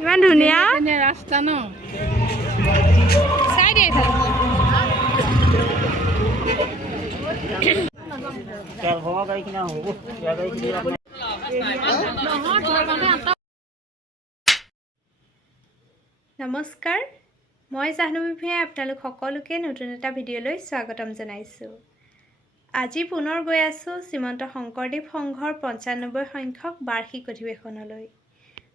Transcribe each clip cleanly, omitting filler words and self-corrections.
ইমান ধুনীয়া ৰাস্তা ন চাই দে নমস্কাৰ মই জাহ্নৱী ভূঞাই আপোনালোক সকলোকে নতুন এটা ভিডিঅ'লৈ স্বাগতম জনাইছোঁ। আজি পুনৰ গৈ আছোঁ শ্ৰীমন্ত শংকৰদেৱ সংঘৰ ৯৫ সংখ্যক বাৰ্ষিক অধিৱেশনলৈ।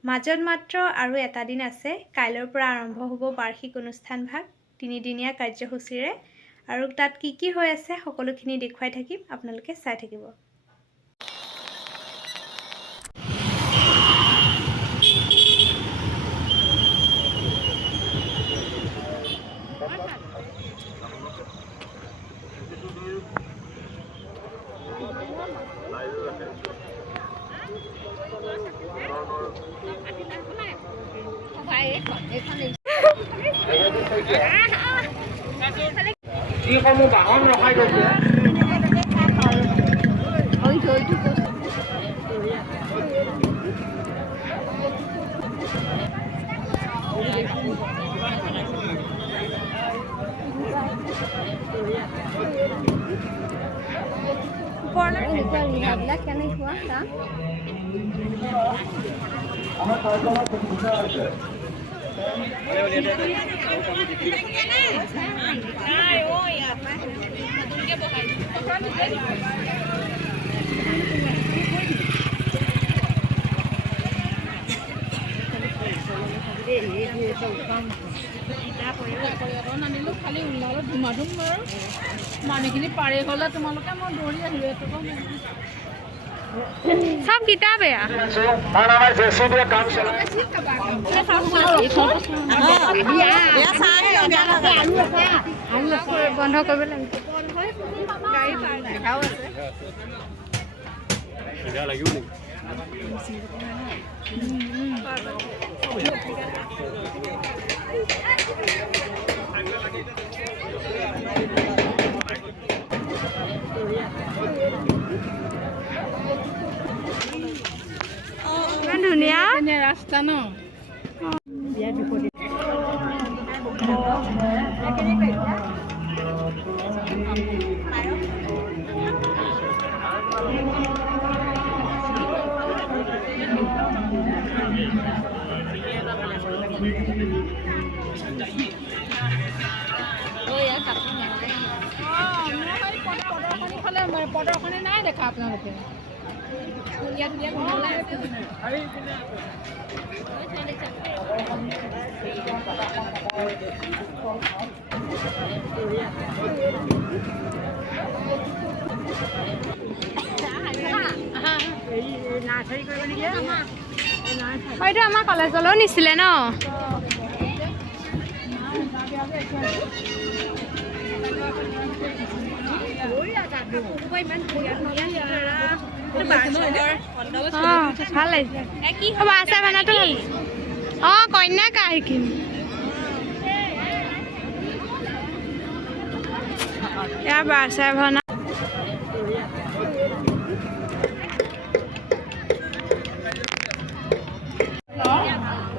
মাজত মাত্ৰ আৰু এটা দিন আছে। কাইলৈৰ পৰা আৰম্ভ হ'ব বাৰ্ষিক অনুষ্ঠানভাগ ৩দিনীয়া কাৰ্যসূচীৰে, আৰু তাত কি হৈ আছে সকলোখিনি দেখুৱাই থাকিম, আপোনালোকে চাই থাকিব। যিসমূহ বাহন ৰখাই গৈছে খালি ওলালো ধুমাধুম আৰু মানুহখিনি পাৰি গ'লে তোমালোকে মই দৌৰি আহিলোঁ সব কিতাপে বন্ধ কৰিব লাগিব ধুনীয়া ৰাস্তা ন প্ৰদৰ্শনী নাই দেখা আপোনালোকে ধুনীয়া ধুনীয়া হয়তো আমাৰ কলেজলৈও নিছিলে ন ভাল লাগিছে আছে ভানাটো অঁ কন্যা কা সেইখিনি ইয়াৰ বাৰচাই ভাওনা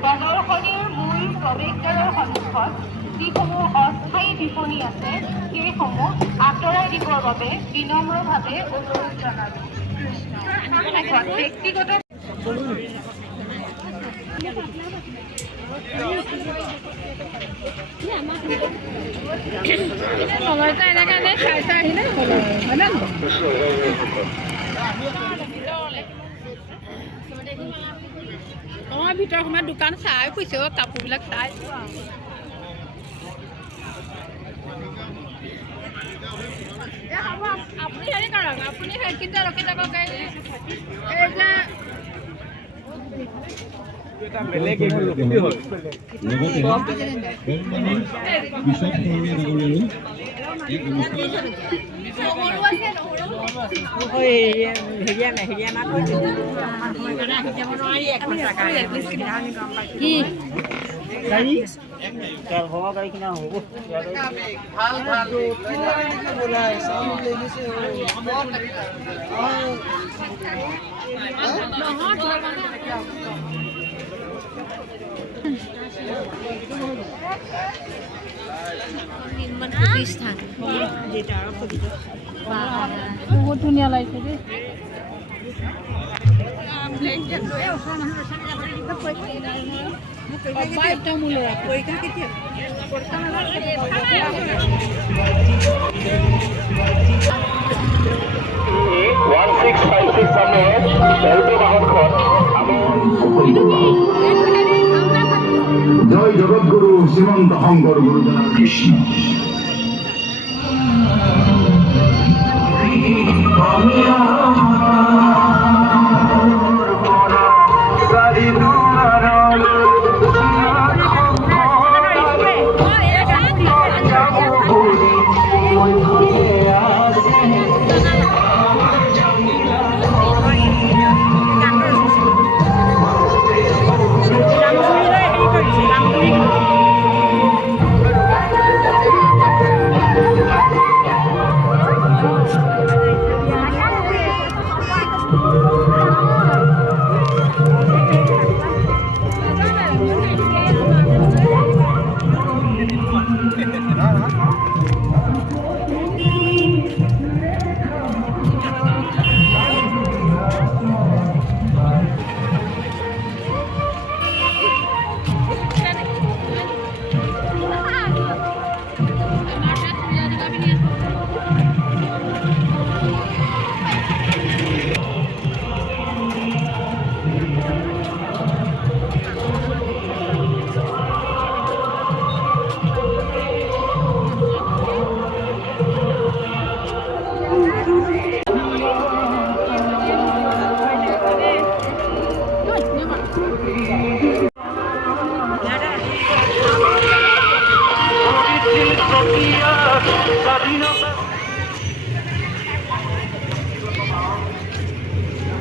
প্ৰদৰ্শনীৰ মূল প্ৰৱেশদ্বাৰৰ সন্মুখত যিসমূহ অস্থায়ী বিপণী আছে সেইসমূহ আঁতৰাই দিবৰ বাবে বিনম্ৰভাৱে অনুৰোধ জনালোঁ। ব্যক্তিগত সময়টো এনেকৈ চাই চাই আহিলে হয় নে মই ভিতৰৰ সময়ত দোকান চাই ফুৰিছোঁ কাপোৰবিলাক চাই আপুনি হেৰি কৰক আপুনি সেইখিনিতে ৰখি থাকক প্ৰতিষ্ঠান বহুত ধুনীয়া লাগিছে দেই জয় জগৎগুরু শ্রীমন্ত শঙ্কর গুরুজনার কৃষ্ণ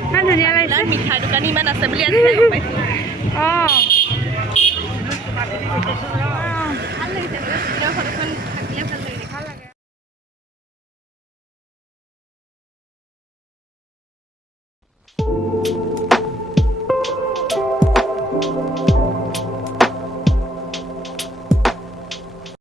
ইমান ধুনীয়া লাগিছে মিঠাই দোকানী ইমান আছে বুলি আজিহে গম পাইছোঁ অঁ ভাল লাগিছে ফটোখন থাকিলে ভাল লাগে ভাল লাগে